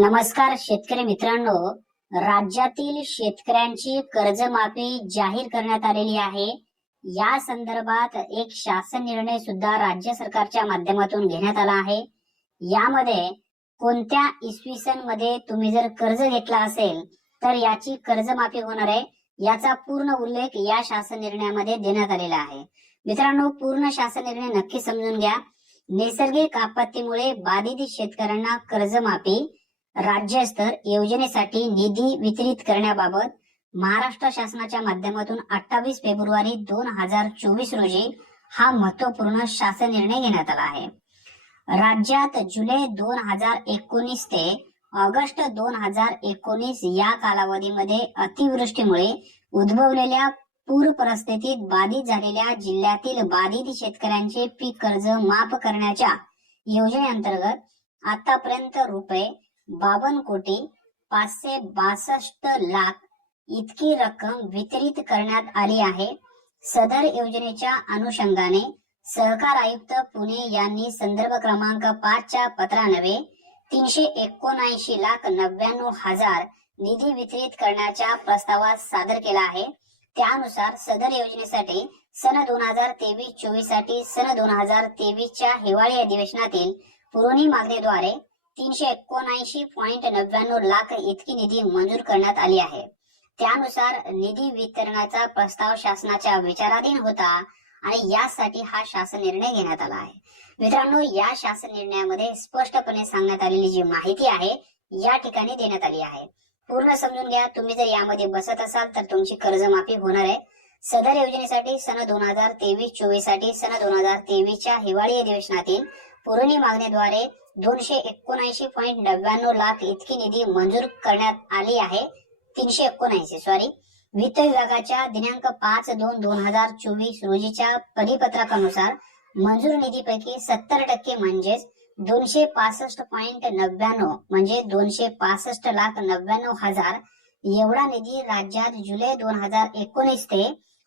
नमस्कार शेतकरी मित्रांनो. राज्यातील शेतकऱ्यांची कर्जमाफी जाहीर करण्यात आलेली आहे. या संदर्भात एक शासन निर्णय सुद्धा राज्य सरकारच्या माध्यमातून घेण्यात आला आहे. यामध्ये कोणत्या इसवी सनमध्ये तुम्ही जर कर्ज घेतला असेल तर याची कर्जमाफी होणार आहे याचा पूर्ण उल्लेख या शासन निर्णयामध्ये देण्यात आलेला आहे. मित्रांनो पूर्ण शासन निर्णय नक्की समजून घ्या. नैसर्गिक आपत्तीमुळे बाधित शेतकऱ्यांना कर्जमाफी राज्यस्तर योजनेसाठी निधी वितरित करण्याबाबत महाराष्ट्र शासनाच्या माध्यमातून अठ्ठावीस फेब्रुवारी दोन हजार चोवीस रोजी हा महत्त्वपूर्ण शासन निर्णय घेण्यात आला आहे. राज्यात जुलै दोन हजार एकोणीस ते ऑगस्ट दोन हजार एकोणीस या कालावधीमध्ये अतिवृष्टीमुळे उद्भवलेल्या पूर परिस्थितीत बाधित झालेल्या जिल्ह्यातील बाधित शेतकऱ्यांचे पीक कर्ज माफ करण्याच्या योजनेअंतर्गत आतापर्यंत रुपये बावन कोटी पाचशे बासष्ट लाख इतकी रक्कम वितरित करण्यात आली आहे. सदर योजनेच्या अनुषंगाने सहकार आयुक्त पुणे यांनी संदर्भ क्रमांक पाचच्या पत्रानवे तीनशे एकोणऐंशी लाख नव्याण्णव हजार निधी वितरित करण्याच्या प्रस्तावात सादर केला आहे. त्यानुसार सदर योजनेसाठी सन दोन हजार तेवीस चोवीससाठी सन दोन हजार तेवीसच्या हिवाळी अधिवेशनातील पुरवणी मागणीद्वारे तीनशे एकोणऐंशी पॉईंट नव्याण्णव लाख इतकी निधी मंजूर करण्यात आली आहे. त्यानुसार निधी वितरणाचा प्रस्ताव शासनाच्या विचाराधीन होता आणि यासाठी हा शासन निर्णय घेण्यात आला आहे. मित्रांनो या शासन निर्णयामध्ये स्पष्टपणे सांगण्यात आलेली जी माहिती आहे या ठिकाणी देण्यात आली आहे. पूर्ण समजून घ्या तुम्ही जर यामध्ये बसत असाल तर तुमची कर्जमाफी होणार आहे. सदर योजनेसाठी सन दोन हजार तेवीस चोवीससाठी सन दोन हजार तेवीसच्या हिवाळी अधिवेशनातील पुरवणी मागणीद्वारे दोनशे एकोणऐंशी पॉईंट नव्याण्णव लाख इतकी निधी मंजूर करण्यात आली आहे. तीनशे एकोणऐंशी सॉरी वित्त विभागाच्या दिनांक पाच दोन दोन हजार चोवीस रोजीच्या परिपत्रकानुसार मंजूर निधीपैकी सत्तर टक्के म्हणजेच दोनशे पासष्ट पॉईंट नव्याण्णव म्हणजे दोनशे पासष्ट लाख नव्याण्णव हजार एवढा निधी राज्यात जुलै दोन हजार एकोणीस ते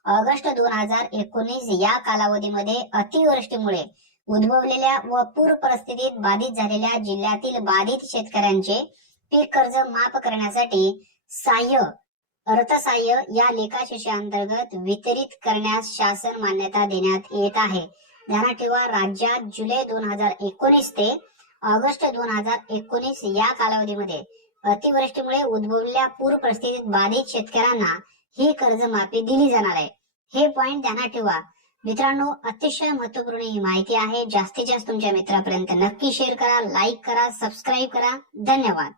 ऑगस्ट दोन हजार एकोणीस या कालावधीमध्ये अतिवृष्टीमुळे उद्भवलेल्या व पूर परिस्थितीत बाधित झालेल्या जिल्ह्यातील बाधित शेतकऱ्यांचे पीक कर्ज माफ करण्यासाठी सहाय्य अर्थसहाय्य या लेखाशेषांतर्गत वितरित करण्यास शासन मान्यता देण्यात येत आहे. ध्यानात ठेवा राज्यात जुलै दोन हजार एकोणीस ते ऑगस्ट दोन हजार एकोणीस या कालावधीमध्ये अतिवृष्टीमुळे उद्भवलेल्या पूर परिस्थितीत बाधित शेतकऱ्यांना ही कर्जमाफी दिली जाणार आहे. हे पॉइंट ध्यानात ठेवा. मित्रांनो अतिशय महत्त्वपूर्ण ही माहिती आहे. जास्तीत जास्त तुमच्या मित्रापर्यंत नक्की शेअर करा लाईक करा सबस्क्राईब करा. धन्यवाद.